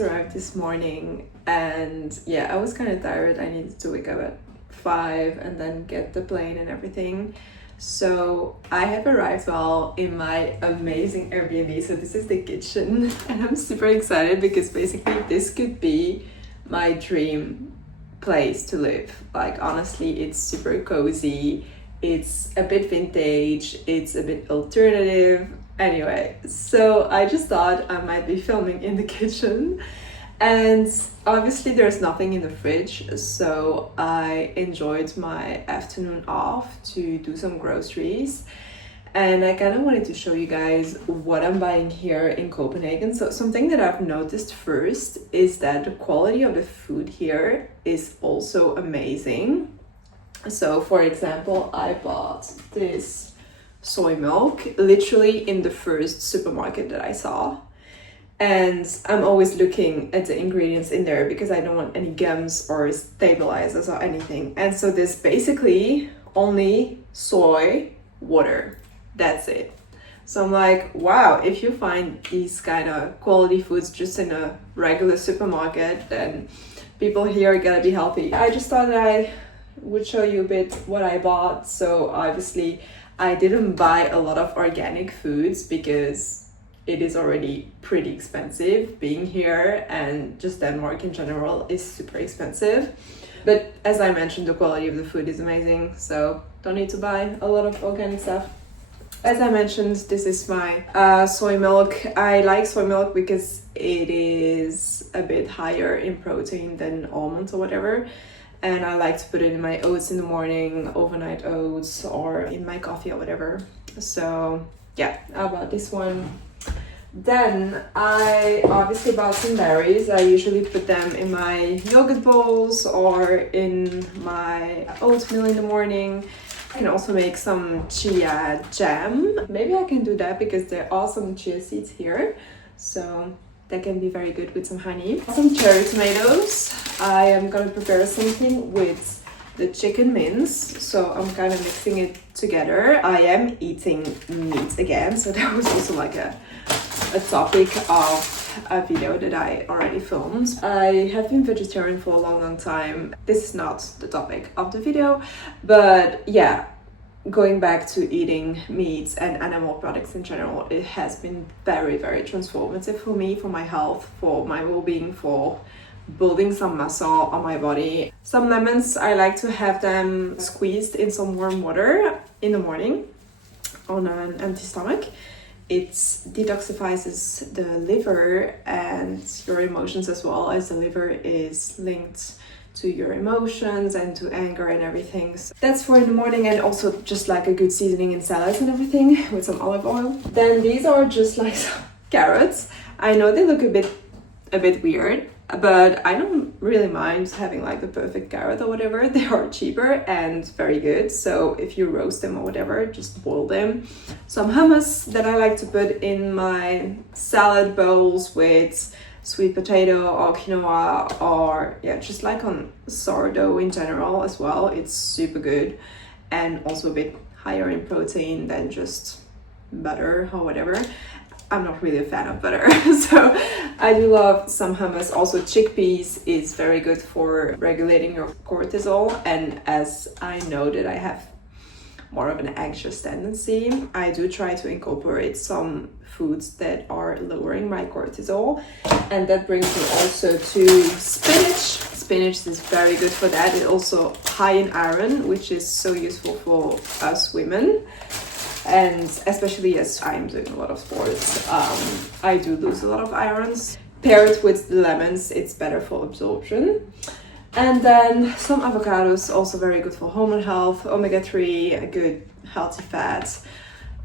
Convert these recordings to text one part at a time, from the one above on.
arrived this morning, and yeah, I was kind of tired. I needed to wake up at 5 and then get the plane and everything. So I have arrived well in my amazing Airbnb. So this is the kitchen and I'm super excited because basically this could be my dream place to live. Like honestly, it's super cozy, it's a bit vintage, it's a bit alternative. Anyway, so I just thought I might be filming in the kitchen, and obviously there's nothing in the fridge, so I enjoyed my afternoon off to do some groceries. And I kind of wanted to show you guys what I'm buying here in Copenhagen. So something that I've noticed first is that the quality of the food here is also amazing. So for example, I bought this soy milk literally in the first supermarket that I saw. And I'm always looking at the ingredients in there because I don't want any gums or stabilizers or anything. And so there's basically only soy water. That's it. So I'm like, wow, if you find these kind of quality foods just in a regular supermarket, then people here are gonna be healthy. I just thought that I would show you a bit what I bought. So obviously I didn't buy a lot of organic foods because it is already pretty expensive being here, and just Denmark in general is super expensive. But as I mentioned, the quality of the food is amazing, so don't need to buy a lot of organic stuff. As I mentioned, this is my soy milk. I like soy milk because it is a bit higher in protein than almonds or whatever. And I like to put it in my oats in the morning, overnight oats, or in my coffee or whatever. So yeah, I bought this one. Then I obviously bought some berries. I usually put them in my yogurt bowls or in my oatmeal in the morning. I can also make some chia jam. Maybe I can do that because there are some chia seeds here. So that can be very good with some honey. Some cherry tomatoes. I am gonna prepare something with the chicken mince, so I'm kind of mixing it together. I am eating meat again, so that was also like a topic of a video that I already filmed. I have been vegetarian for a long time. This is not the topic of the video, but yeah, going back to eating meats and animal products in general, it has been very transformative for me, for my health, for my well-being, for building some muscle on my body. Some lemons, I like to have them squeezed in some warm water in the morning on an empty stomach. It detoxifies the liver and your emotions as well, as the liver is linked to your emotions and to anger and everything. So that's for in the morning, and also just like a good seasoning in salads and everything with some olive oil. Then these are just like some carrots. I know they look a bit weird, but I don't really mind having like the perfect carrot or whatever. They are cheaper and very good. So if you roast them or whatever, just boil them. Some hummus that I like to put in my salad bowls with sweet potato or quinoa, or yeah, just like on sourdough in general as well. It's super good and also a bit higher in protein than just butter or whatever. I'm not really a fan of butter, so I do love some hummus. Also, chickpeas is very good for regulating your cortisol, and as I know that I have more of an anxious tendency, I do try to incorporate some foods that are lowering my cortisol, and that brings me also to spinach. Spinach is very good for that. It's also high in iron, which is so useful for us women. And especially as I'm doing a lot of sports, I do lose a lot of irons. Paired with lemons, it's better for absorption. And then some avocados, also very good for hormone health, omega-3, a good healthy fat.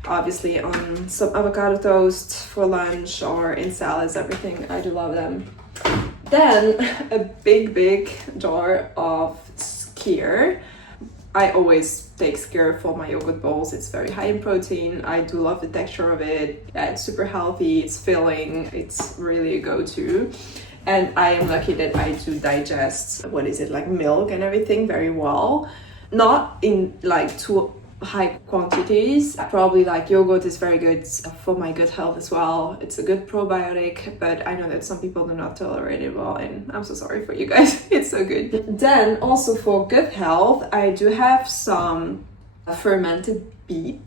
Obviously on some avocado toast for lunch or in salads, everything. I do love them. Then a big jar of skyr. I always take skyr for my yogurt bowls. It's very high in protein. I do love the texture of it. Yeah, it's super healthy, it's filling, it's really a go-to. And I am lucky that I do digest, like milk and everything very well. Not in like too high quantities. Probably like yogurt is very good for my gut health as well. It's a good probiotic, but I know that some people do not tolerate it well, and I'm so sorry for you guys. It's so good. Then also for gut health, I do have some fermented beet.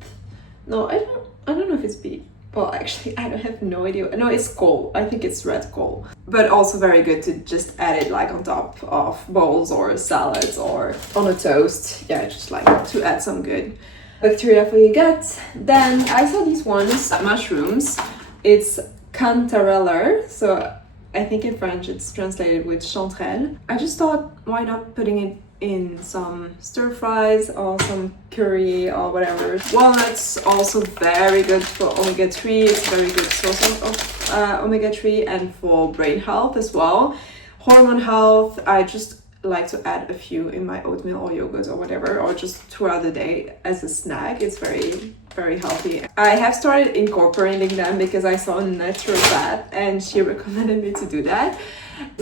No, I don't know if it's beet. Well, actually, I don't have no idea. No, it's coal. I think it's red coal. But also very good to just add it like on top of bowls or salads or on a toast. Yeah, just like to add some good bacteria for your gut. Then I saw these ones, mushrooms. It's cantareller. So I think in French it's translated with chanterelle. I just thought, why not putting it in some stir fries or some curry or whatever. Walnuts also very good for omega-3. It's a very good source of omega-3 and for brain health as well. Hormone health, I just like to add a few in my oatmeal or yogurt or whatever, or just throughout the day as a snack. It's very, very healthy. I have started incorporating them because I saw a naturopath and she recommended me to do that.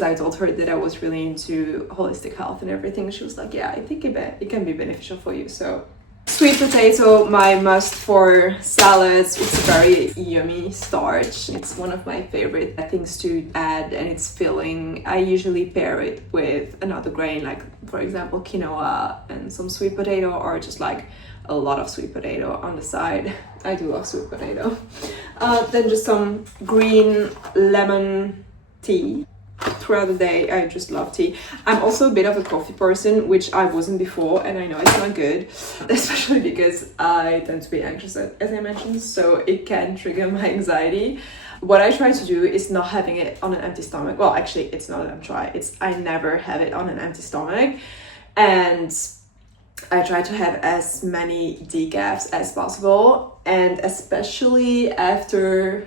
I told her that I was really into holistic health and everything. She was like, yeah, I think it can be beneficial for you. So sweet potato, my must for salads. It's a very yummy starch. It's one of my favorite things to add, and it's filling. I usually pair it with another grain, like for example quinoa and some sweet potato, or just like a lot of sweet potato on the side. I do love sweet potato. Then just some green lemon tea. Throughout the day, I just love tea. I'm also a bit of a coffee person, which I wasn't before, and I know it's not good, especially because I tend to be anxious, as I mentioned, so it can trigger my anxiety. What I try to do is not having it on an empty stomach. Well, actually, it's not that I'm trying. I never have it on an empty stomach, and I try to have as many decafs as possible, and especially after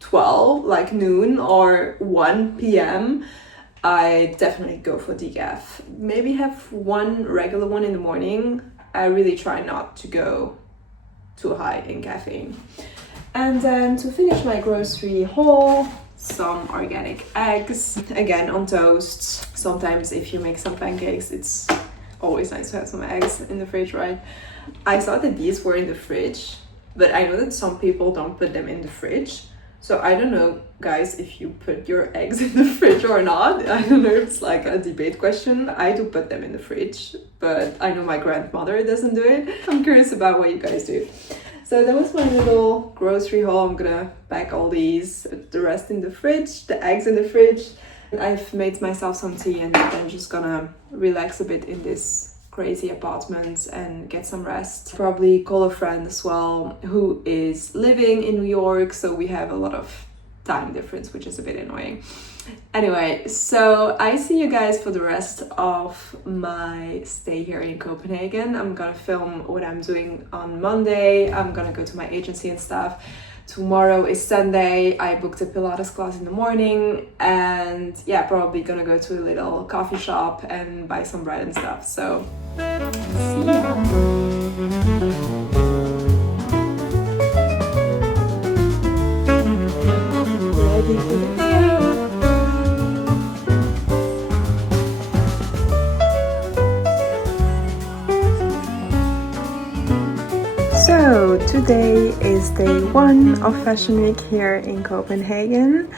12, like noon or 1 p.m. I definitely go for decaf. Maybe have one regular one in the morning. I really try not to go too high in caffeine. And then to finish my grocery haul, some organic eggs, again on toast. Sometimes if you make some pancakes, it's always nice to have some eggs in the fridge, right? I saw that these were in the fridge, but I know that some people don't put them in the fridge. So I don't know, guys, if you put your eggs in the fridge or not. I don't know, it's like a debate question. I do put them in the fridge, but I know my grandmother doesn't do it. I'm curious about what you guys do. So that was my little grocery haul. I'm gonna pack all these, put the rest in the fridge, the eggs in the fridge. I've made myself some tea and I'm just gonna relax a bit in this crazy apartment and get some rest. Probably call a friend as well who is living in New York, so we have a lot of time difference, which is a bit annoying. Anyway, so I see you guys for the rest of my stay here in Copenhagen. I'm gonna film what I'm doing on Monday. I'm gonna go to my agency and stuff. Tomorrow is Sunday. I booked a Pilates class in the morning, and yeah, probably gonna go to a little coffee shop and buy some bread and stuff. So, see ya. Ready for the day. So today is day 1 of Fashion Week here in Copenhagen.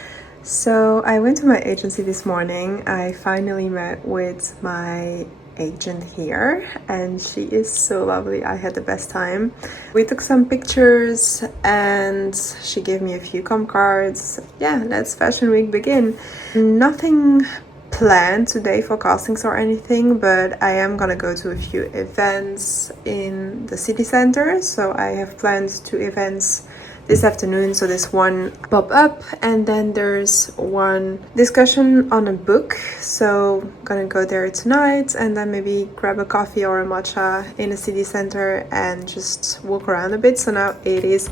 So I went to my agency this morning. I finally met with my agent here and she is so lovely. I had the best time. We took some pictures and she gave me a few comp cards. Yeah, let's Fashion Week begin. Nothing planned today for castings or anything, but I am gonna go to a few events in the city center. So I have planned 2 events this afternoon. So there's one pop-up and then there's one discussion on a book. So I'm gonna go there tonight and then maybe grab a coffee or a matcha in the city center and just walk around a bit. So now it is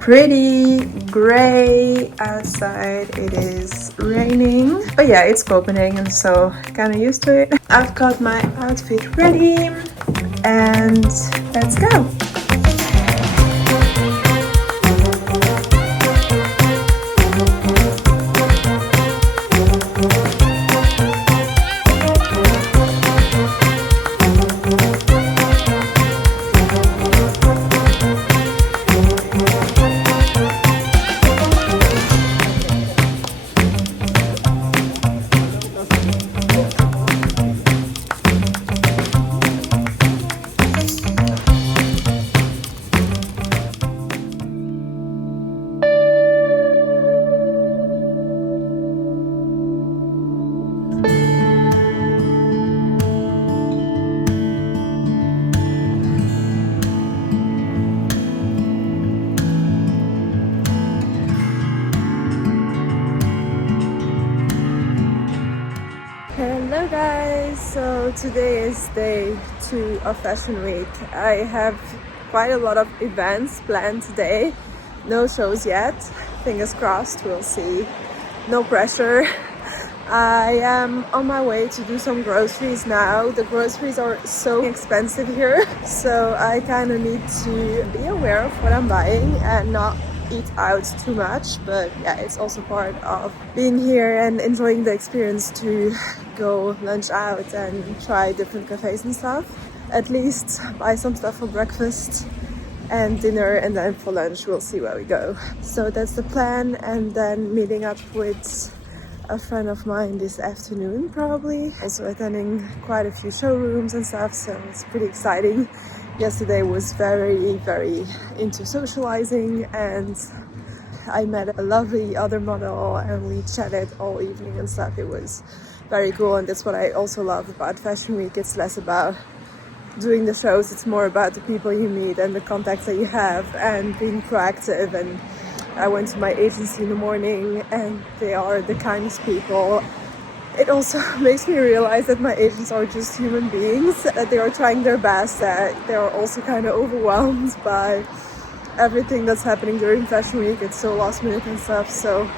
pretty gray outside. It is raining, but yeah, it's Copenhagen, so kind of used to it. I've got my outfit ready and let's go. Hello guys, so today is day 2 of Fashion Week. I have quite a lot of events planned today. No shows yet, fingers crossed, we'll see. No pressure. I am on my way to do some groceries now. The groceries are so expensive here, so I kind of need to be aware of what I'm buying and not eat out too much. But yeah, it's also part of being here and enjoying the experience to go lunch out and try different cafes and stuff. At least buy some stuff for breakfast and dinner, and then for lunch we'll see where we go. So that's the plan, and then meeting up with a friend of mine this afternoon, probably. Also attending quite a few showrooms and stuff, so it's pretty exciting. Yesterday was very into socializing, and I met a lovely other model and we chatted all evening and stuff. It was very cool, and that's what I also love about Fashion Week. It's less about doing the shows, it's more about the people you meet and the contacts that you have and being proactive. And I went to my agency in the morning and they are the kindest people. It also makes me realize that my agents are just human beings, that they are trying their best, that they are also kind of overwhelmed by everything that's happening during Fashion Week. It's so last minute and stuff, so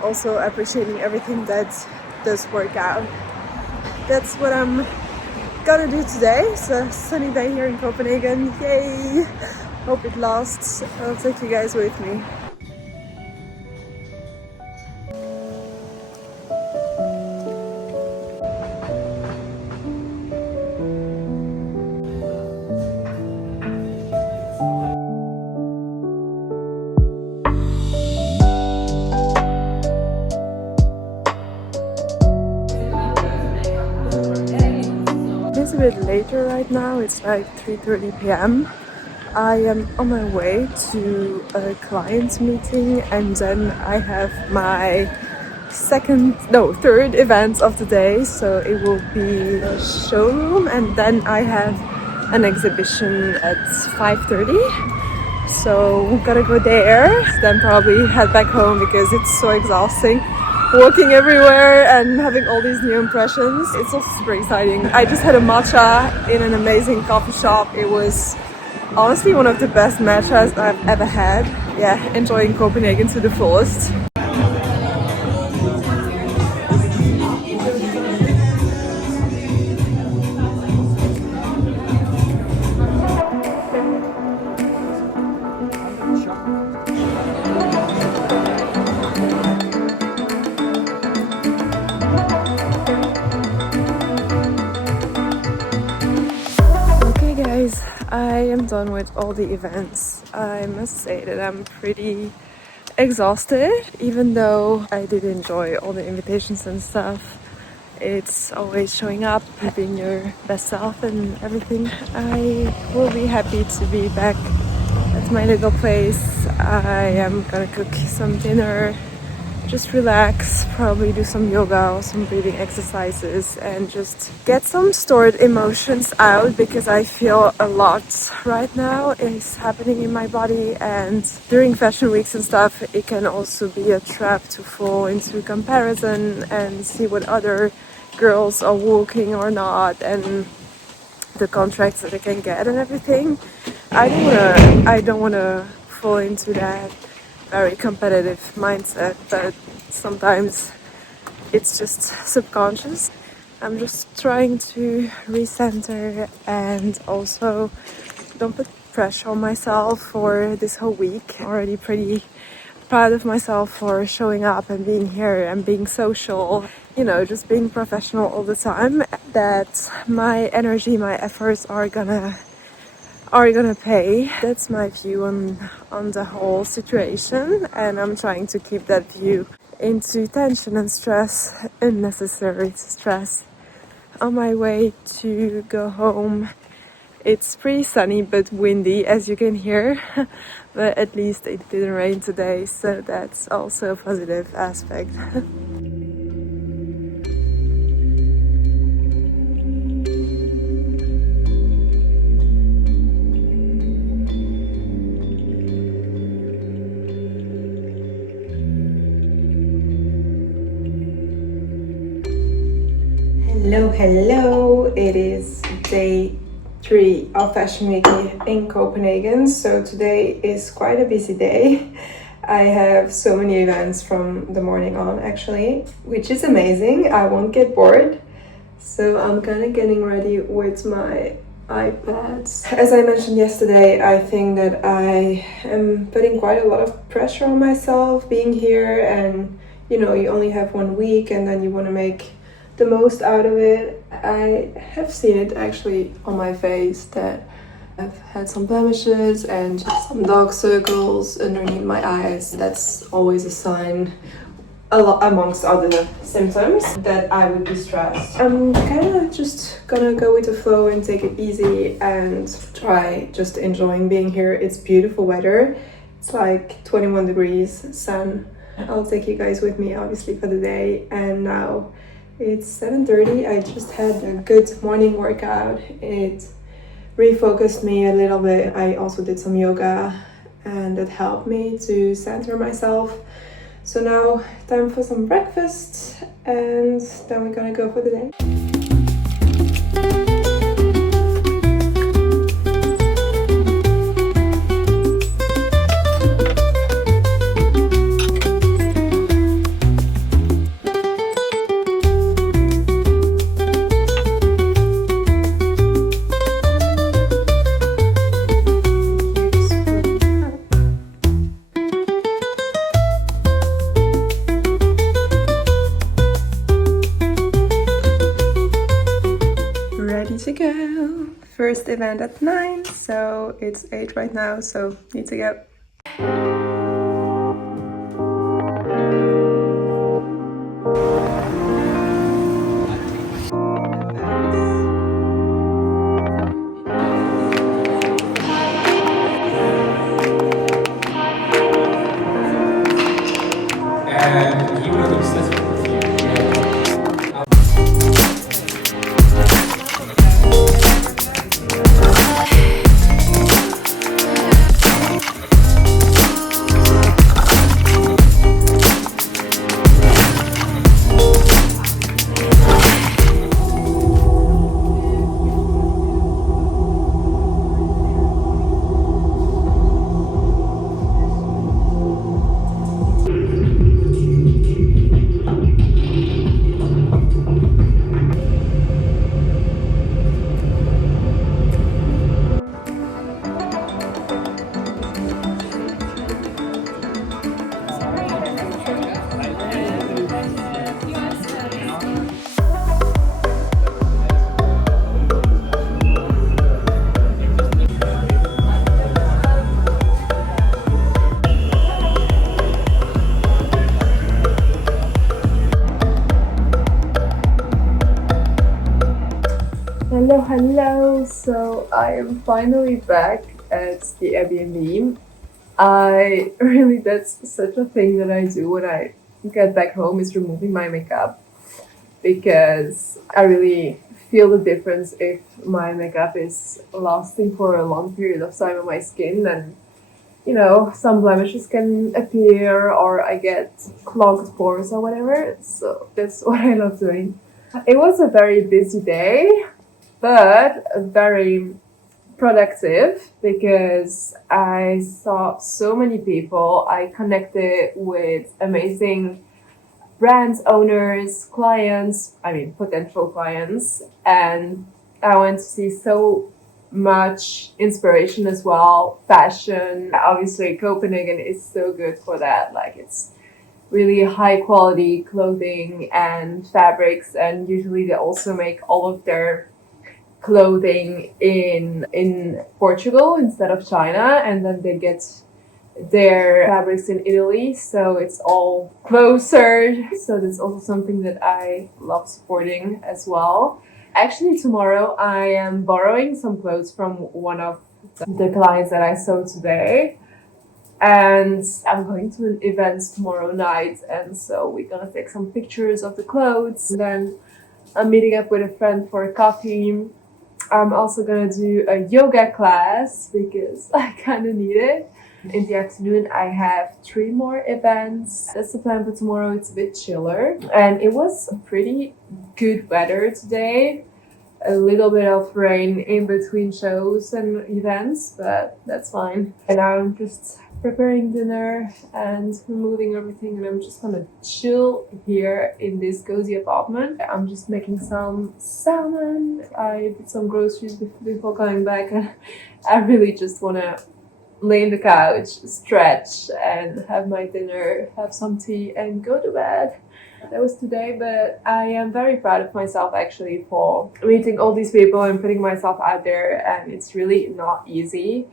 also appreciating everything that does work out. That's what I'm gonna do today. It's a sunny day here in Copenhagen, yay! Hope it lasts. I'll take you guys with me. It's a bit later right now, it's like 3:30 p.m. I am on my way to a client meeting, and then I have my third event of the day. So it will be a showroom, and then I have an exhibition at 5:30. So I'm gonna go there, then probably head back home because it's so exhausting. Walking everywhere and having all these new impressions. It's also super exciting. I just had a matcha in an amazing coffee shop. It was honestly one of the best matchas I've ever had. Yeah, enjoying Copenhagen to the fullest. Okay guys, I am done with all the events. I must say that I'm pretty exhausted, even though I did enjoy all the invitations and stuff. It's always showing up and being your best self and everything. I will be happy to be back at my little place. I am gonna cook some dinner, just relax, probably do some yoga or some breathing exercises and just get some stored emotions out, because I feel a lot right now is happening in my body. And during fashion weeks and stuff, it can also be a trap to fall into comparison and see what other girls are walking or not, and the contracts that they can get and everything. I don't wanna fall into that very competitive mindset, but sometimes it's just subconscious. I'm just trying to recenter and also don't put pressure on myself for this whole week. I'm already pretty proud of myself for showing up and being here and being social, you know, just being professional all the time. That my energy, my efforts are gonna pay. That's my view on the whole situation, and I'm trying to keep that view into tension and stress, unnecessary stress. On my way to go home, it's pretty sunny but windy, as you can hear, but at least it didn't rain today, so that's also a positive aspect. Hello. It is day 3 of Fashion Week in Copenhagen. So today is quite a busy day. I have so many events from the morning on actually, which is amazing. I won't get bored. So I'm kind of getting ready with my iPads. As I mentioned yesterday, I think that I am putting quite a lot of pressure on myself being here, and you only have 1 week and then you want to make the most out of it. I have seen it actually on my face that I've had some blemishes and some dark circles underneath my eyes. That's always a sign, amongst other symptoms, that I would be stressed. I'm kind of just gonna go with the flow and take it easy and try just enjoying being here. It's beautiful weather. It's like 21 degrees, sun. I'll take you guys with me obviously for the day. And now it's 7:30. I just had a good morning workout. It refocused me a little bit. I also did some yoga and that helped me to center myself. So now time for some breakfast and then we're gonna go for the day. Ready to go. First event at 9, so it's 8 right now, so need to go. And he was obsessed with you. Hello. So I am finally back at the Airbnb. That's such a thing that I do when I get back home, is removing my makeup, because I really feel the difference if my makeup is lasting for a long period of time on my skin. Then some blemishes can appear or I get clogged pores or whatever. So that's what I love doing. It was a very busy day, but very productive because I saw so many people. I connected with amazing brands, owners, clients, potential clients, and I went to see so much inspiration as well. Fashion, obviously Copenhagen is so good for that. Like, it's really high quality clothing and fabrics, and usually they also make all of their clothing in Portugal instead of China, and then they get their fabrics in Italy, so it's all closer. So that's also something that I love supporting as well. Actually, tomorrow I am borrowing some clothes from one of the clients that I saw today, and I'm going to an event tomorrow night, and so we're gonna take some pictures of the clothes. And then I'm meeting up with a friend for a coffee. I'm also gonna do a yoga class because I kind of need it. In the afternoon, I have 3 more events. That's the plan for tomorrow. It's a bit chiller. And it was pretty good weather today. A little bit of rain in between shows and events, but that's fine. And now I'm just preparing dinner and removing everything, and I'm just gonna chill here in this cozy apartment. I'm just making some salmon. I did some groceries before coming back, and I really just wanna lay in the couch, stretch, and have my dinner, have some tea, and go to bed. That was today, but I am very proud of myself actually for meeting all these people and putting myself out there, and it's really not easy.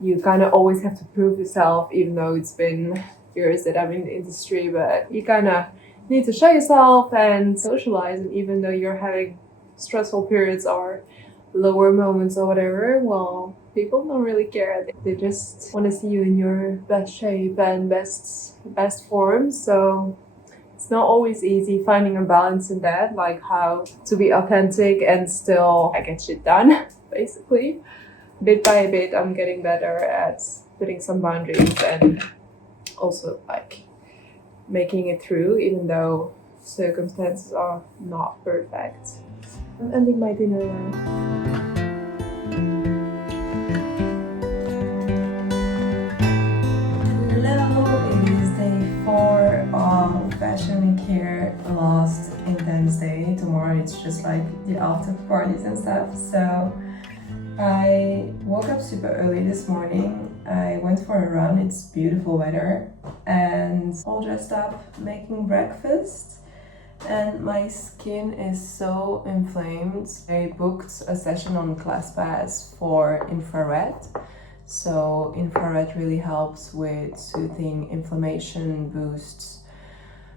You kind of always have to prove yourself, even though it's been years that I'm in the industry, but you kind of need to show yourself and socialize, and even though you're having stressful periods or lower moments or whatever, well, people don't really care. They just want to see you in your best shape and best form. So it's not always easy finding a balance in that, like how to be authentic and still get shit done, basically. Bit by bit, I'm getting better at putting some boundaries and also like making it through, even though circumstances are not perfect. I'm ending my dinner now. Fashion week here, last intense day. Tomorrow it's just like the after parties and stuff. So I woke up super early this morning. I went for a run. It's beautiful weather and all dressed up making breakfast. And my skin is so inflamed. I booked a session on ClassPass for infrared. So infrared really helps with soothing inflammation, boosts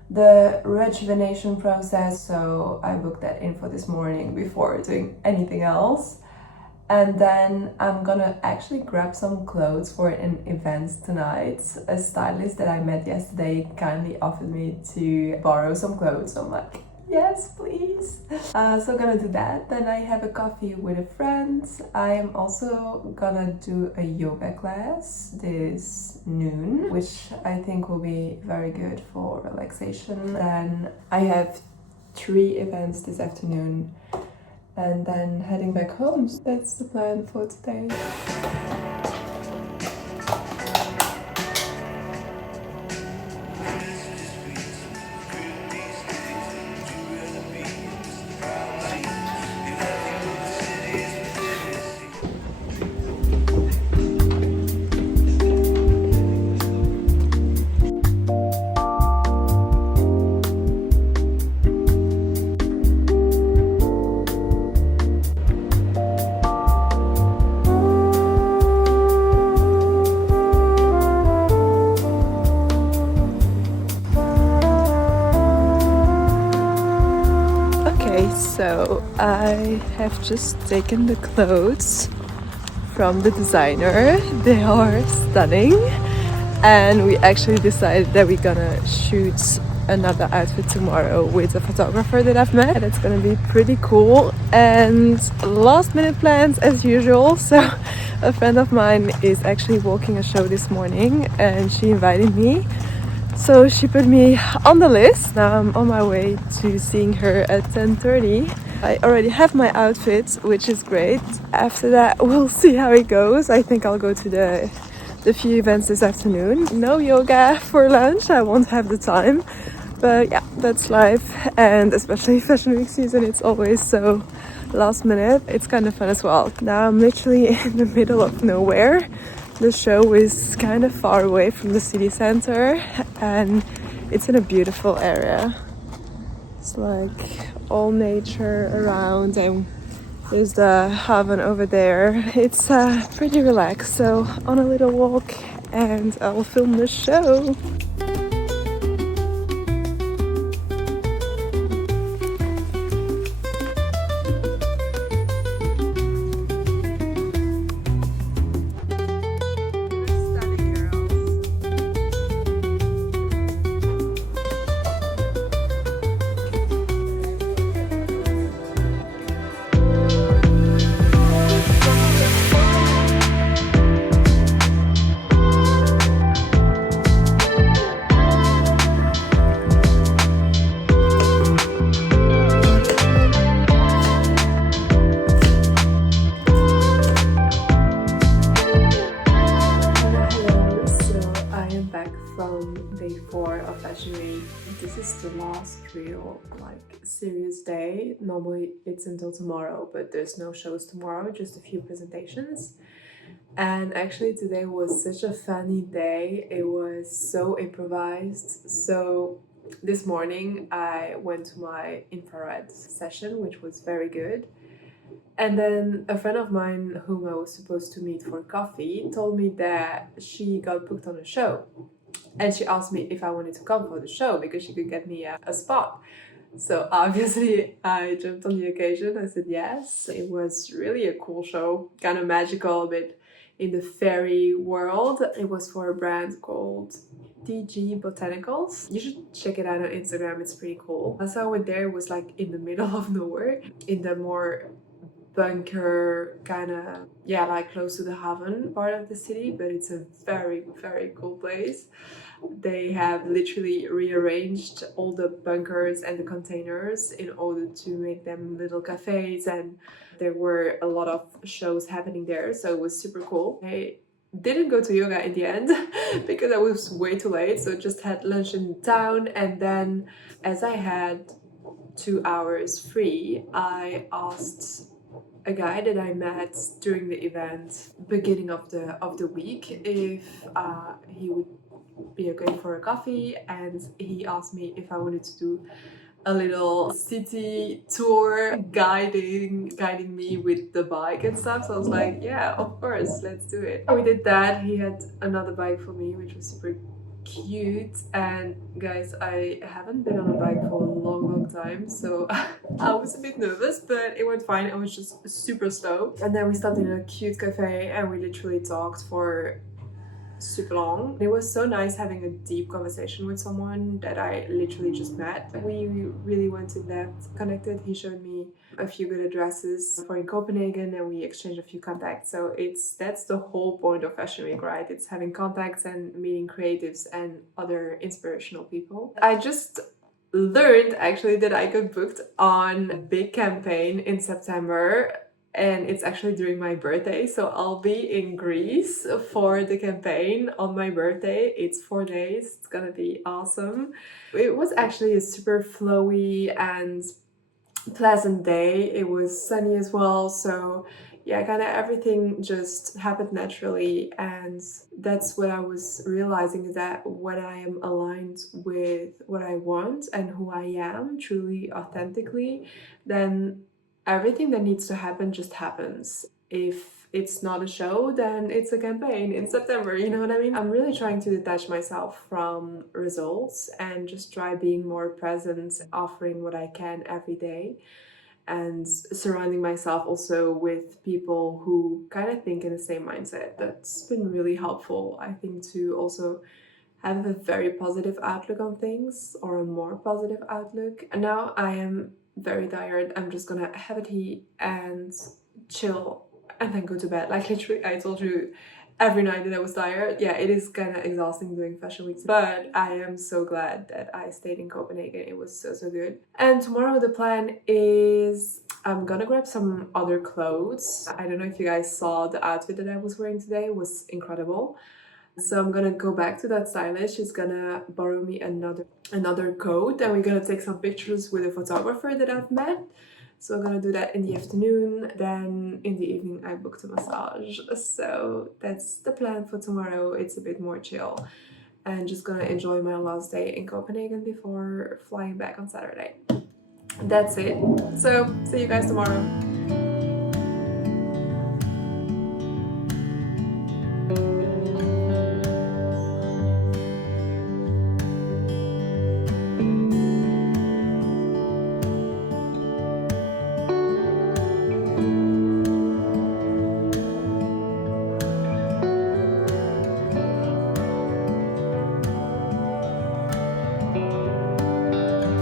the rejuvenation process. So I booked that in for this morning before doing anything else. And then I'm gonna actually grab some clothes for an event tonight. A stylist that I met yesterday kindly offered me to borrow some clothes. So I'm like, yes, please. So I'm gonna do that. Then I have a coffee with a friend. I am also gonna do a yoga class this noon, which I think will be very good for relaxation. Then I have 3 events this afternoon and then heading back home. So that's the plan for today. So I have just taken the clothes from the designer. They are stunning, and we actually decided that we're gonna shoot another outfit tomorrow with a photographer that I've met, and it's gonna be pretty cool. And last minute plans as usual. So a friend of mine is actually walking a show this morning and she invited me. So she put me on the list. Now I'm on my way to seeing her at 10:30. I already have my outfit, which is great. After that, we'll see how it goes. I think I'll go to the few events this afternoon. No yoga for lunch, I won't have the time. But yeah, that's life. And especially Fashion Week season, it's always so last minute. It's kind of fun as well. Now I'm literally in the middle of nowhere. The show is kind of far away from the city center and it's in a beautiful area. It's like all nature around, and there's the haven over there. It's pretty relaxed, so on a little walk and I'll film the show. real like serious day. Normally it's until tomorrow, but there's no shows tomorrow, just a few presentations. And actually today was such a funny day. It was so improvised. So this morning I went to my infrared session, which was very good. And then a friend of mine whom I was supposed to meet for coffee told me that she got booked on a show. And she asked me if I wanted to come for the show because she could get me a spot. So obviously I jumped on the occasion. I said yes. It was really a cool show, kind of magical, a bit in the fairy world. It was for a brand called TG Botanicals. You should check it out on Instagram, it's pretty cool. So I went there, it was like in the middle of nowhere, in the more bunker kind of, yeah, like close to the haven part of the city, but it's a very, very cool place. They have literally rearranged all the bunkers and the containers in order to make them little cafes, and there were a lot of shows happening there, so it was super cool. I didn't go to yoga in the end because I was way too late, so just had lunch in town, and then as I had 2 hours free, I asked a guy that I met during the event beginning of the week if he would be okay for a coffee, and he asked me if I wanted to do a little city tour guiding me with the bike and stuff. So I was like, yeah, of course, let's do it. We did that. He had another bike for me, which was super cute. And guys, I haven't been on a bike for a long time, so I was a bit nervous, but it went fine. I was just super slow. And then we stopped in a cute cafe and we literally talked for super long. It was so nice having a deep conversation with someone that I literally just met. We really went in depth, connected. He showed me a few good addresses for in Copenhagen and we exchanged a few contacts. So that's the whole point of Fashion Week, right? It's having contacts and meeting creatives and other inspirational people. I just learned actually that I got booked on a big campaign in September, and it's actually during my birthday, so I'll be in Greece for the campaign on my birthday. It's 4 days. It's gonna be awesome. It was actually a super flowy and pleasant day. It was sunny as well, so yeah, kind of everything just happened naturally. And that's what I was realizing, is that when I am aligned with what I want and who I am truly authentically, then everything that needs to happen just happens. If it's not a show, then it's a campaign in September, you know what I mean? I'm really trying to detach myself from results and just try being more present, offering what I can every day, and surrounding myself also with people who kind of think in the same mindset. That's been really helpful, I think, to also have a very positive outlook on things, or a more positive outlook. And now I am very tired. I'm just gonna have a tea and chill and then go to bed. Like literally, I told you every night that I was tired. Yeah, it is kind of exhausting doing fashion weeks, but I am so glad that I stayed in Copenhagen. It was so good. And tomorrow the plan is I'm gonna grab some other clothes. I don't know if you guys saw the outfit that I was wearing today. It was incredible. So I'm gonna go back to that stylist. She's gonna borrow me another coat, and we're gonna take some pictures with a photographer that I've met. So I'm gonna do that in the afternoon. Then in the evening I booked a massage. So that's the plan for tomorrow. It's a bit more chill and just gonna enjoy my last day in Copenhagen before flying back on Saturday. That's it. So see you guys tomorrow.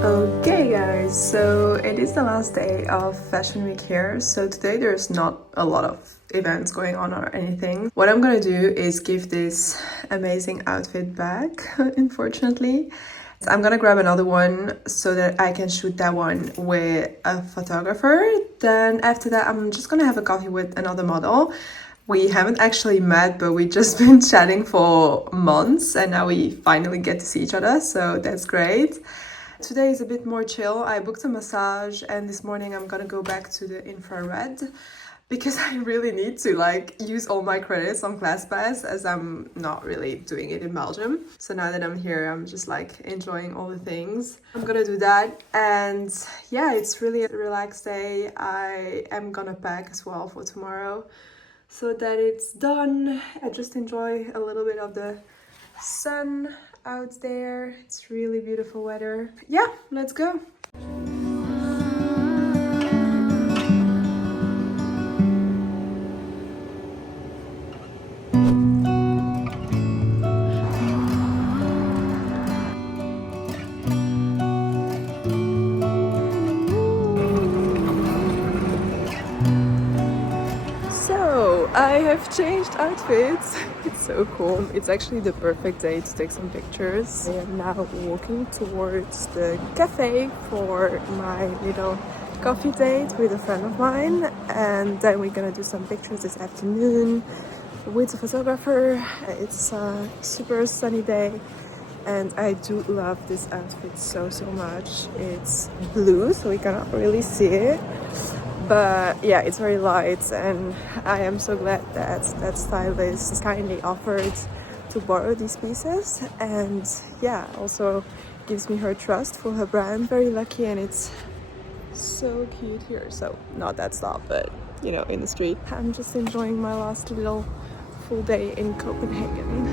Okay guys, so it is the last day of Fashion Week here. So today there's not a lot of events going on or anything. What I'm gonna do is give this amazing outfit back, unfortunately. So I'm gonna grab another one so that I can shoot that one with a photographer. Then after that, I'm just gonna have a coffee with another model. We haven't actually met, but we've just been chatting for months and now we finally get to see each other, so that's great. Today is a bit more chill. I booked a massage and this morning I'm gonna go back to the infrared because I really need to like use all my credits on ClassPass as I'm not really doing it in Belgium. So now that I'm here, I'm just like enjoying all the things. I'm gonna do that, and yeah, it's really a relaxed day. I am gonna pack as well for tomorrow so that it's done. I just enjoy a little bit of the sun out there. It's really beautiful weather. Yeah, let's go. I have changed outfits. It's so cool. It's actually the perfect day to take some pictures. I am now walking towards the cafe for my little coffee date with a friend of mine, and then we're gonna do some pictures this afternoon with a photographer. It's a super sunny day and I do love this outfit so much. It's blue, so we cannot really see it. But yeah, it's very light, and I am so glad that that stylist kindly offered to borrow these pieces, and yeah, also gives me her trust for her brand. Very lucky, and it's so cute here. So not that stop, but you know, in the street. I'm just enjoying my last little full day in Copenhagen.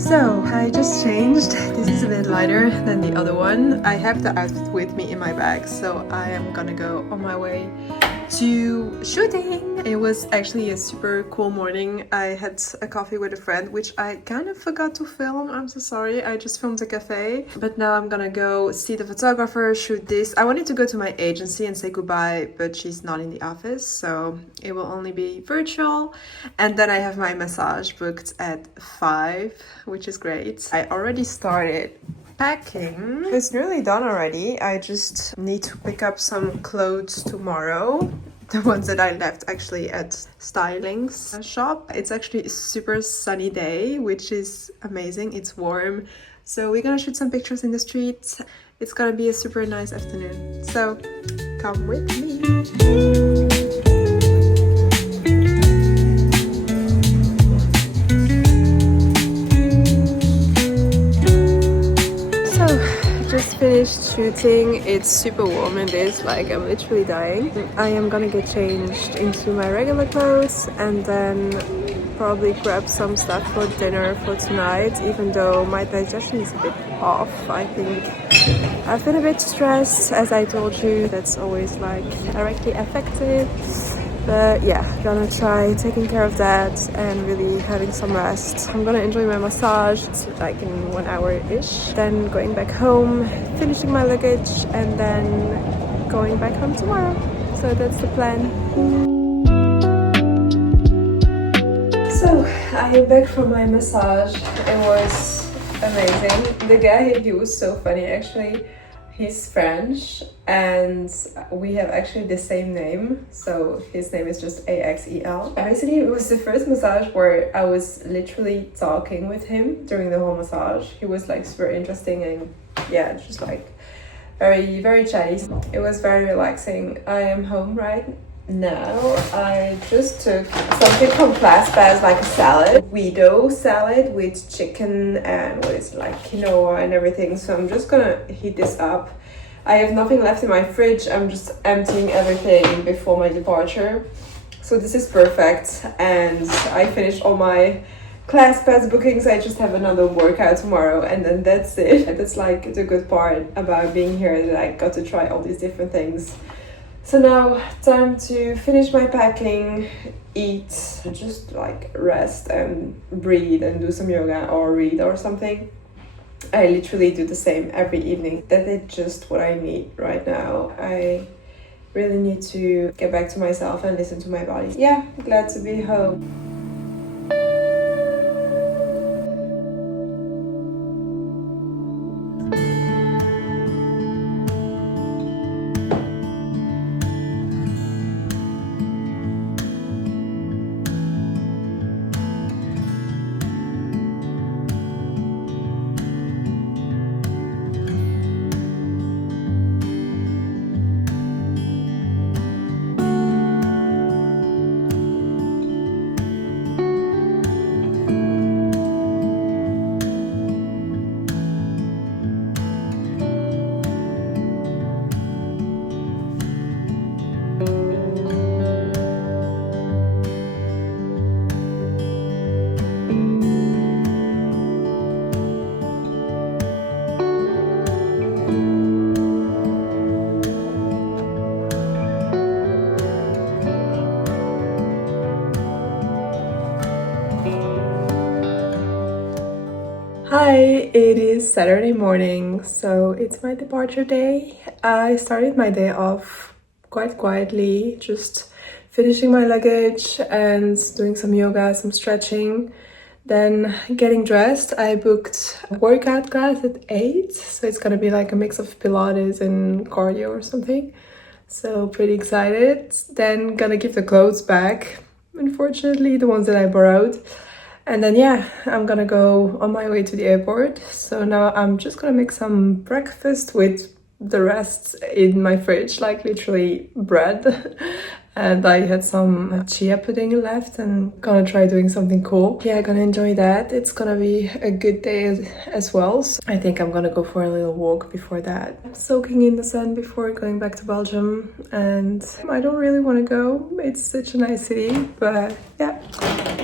So I just changed. This is a bit lighter than the other one. I have the outfit with me in my bag, so I am gonna go on my way to shooting. It was actually a super cool morning. I had a coffee with a friend, which I kind of forgot to film. I'm so sorry. I just filmed a cafe. But now I'm gonna go see the photographer, shoot this. I wanted to go to my agency and say goodbye, but she's not in the office, so it will only be virtual. And then I have my massage booked at 5, which is great. I already started packing. It's nearly done already. I just need to pick up some clothes tomorrow. The ones that I left actually at Styling's shop. It's actually a super sunny day, which is amazing. It's warm. So we're gonna shoot some pictures in the street. It's gonna be a super nice afternoon. So come with me. Finished shooting. It's super warm in this, like I'm literally dying. I am gonna get changed into my regular clothes and then probably grab some stuff for dinner for tonight, even though my digestion is a bit off. I think I've been a bit stressed, as I told you. That's always like directly affected. But yeah, gonna try taking care of that and really having some rest. I'm gonna enjoy my massage. It's like in 1 hour-ish. Then going back home, finishing my luggage, and then going back home tomorrow. So that's the plan. So I am back from my massage. It was amazing. The guy, he was so funny actually. He's French and we have actually the same name, so his name is just Axel. Basically, it was the first massage where I was literally talking with him during the whole massage. He was like super interesting and yeah, just like very chatty. It was very relaxing. I am home right now. I just took something from ClassPass, like a salad, Guido salad with chicken and what is it, like quinoa and everything. So I'm just gonna heat this up. I have nothing left in my fridge. I'm just emptying everything before my departure. So this is perfect. And I finished all my ClassPass bookings. I just have another workout tomorrow and then that's it. That's like the good part about being here, that I got to try all these different things. So now, time to finish my packing, eat, just like rest and breathe and do some yoga or read or something. I literally do the same every evening. That is just what I need right now. I really need to get back to myself and listen to my body. Yeah, glad to be home. Hi, it is Saturday morning, so it's my departure day. I started my day off quite quietly, just finishing my luggage and doing some yoga, some stretching, then getting dressed. I booked a workout class at 8, so it's gonna be like a mix of Pilates and cardio or something. So pretty excited. Then gonna give the clothes back, unfortunately, the ones that I borrowed. And then yeah, I'm gonna go on my way to the airport. So now I'm just gonna make some breakfast with the rest in my fridge, like literally bread. And I had some chia pudding left and gonna try doing something cool. Yeah, gonna enjoy that. It's gonna be a good day as well. So I think I'm gonna go for a little walk before that. Soaking in the sun before going back to Belgium. And I don't really want to go. It's such a nice city, but yeah,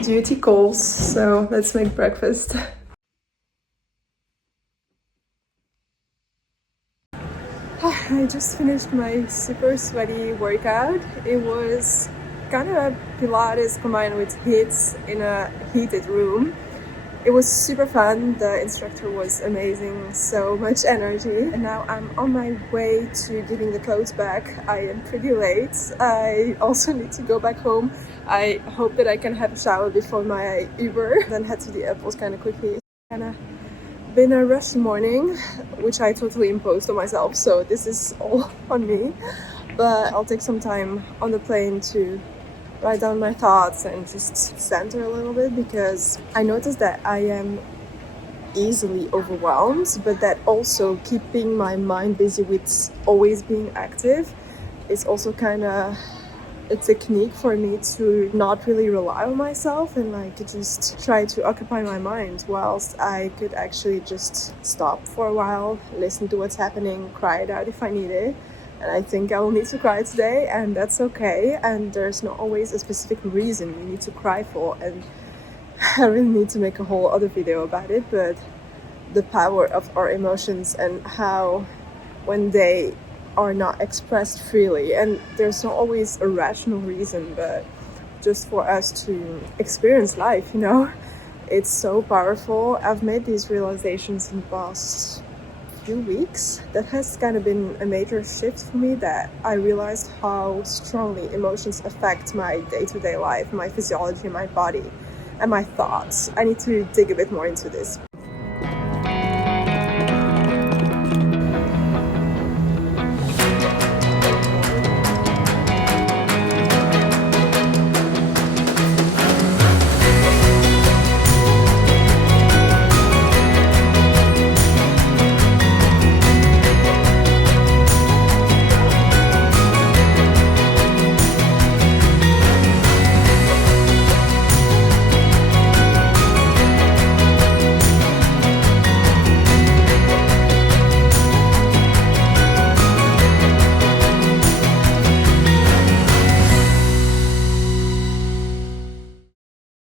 duty calls. So let's make breakfast. I just finished my super sweaty workout. It was kind of Pilates combined with HIIT in a heated room. It was super fun. The instructor was amazing, so much energy. And now I'm on my way to giving the clothes back. I am pretty late. I also need to go back home. I hope that I can have a shower before my Uber, then head to the airport kind of quickly. Been a rushed morning, which I totally imposed on myself, so this is all on me. But I'll take some time on the plane to write down my thoughts and just center a little bit, because I noticed that I am easily overwhelmed, but that also keeping my mind busy with always being active is also kind of a technique for me to not really rely on myself and like just try to occupy my mind, whilst I could actually just stop for a while, listen to what's happening, cry it out if I need it. And I think I will need to cry today, and that's okay. And there's not always a specific reason you need to cry for, and I really need to make a whole other video about it. But the power of our emotions and how when they are not expressed freely, and there's not always a rational reason, but just for us to experience life, you know, it's so powerful. I've made these realizations in the past few weeks that has kind of been a major shift for me, that I realized how strongly emotions affect my day-to-day life, my physiology, my body and my thoughts. I need to dig a bit more into this.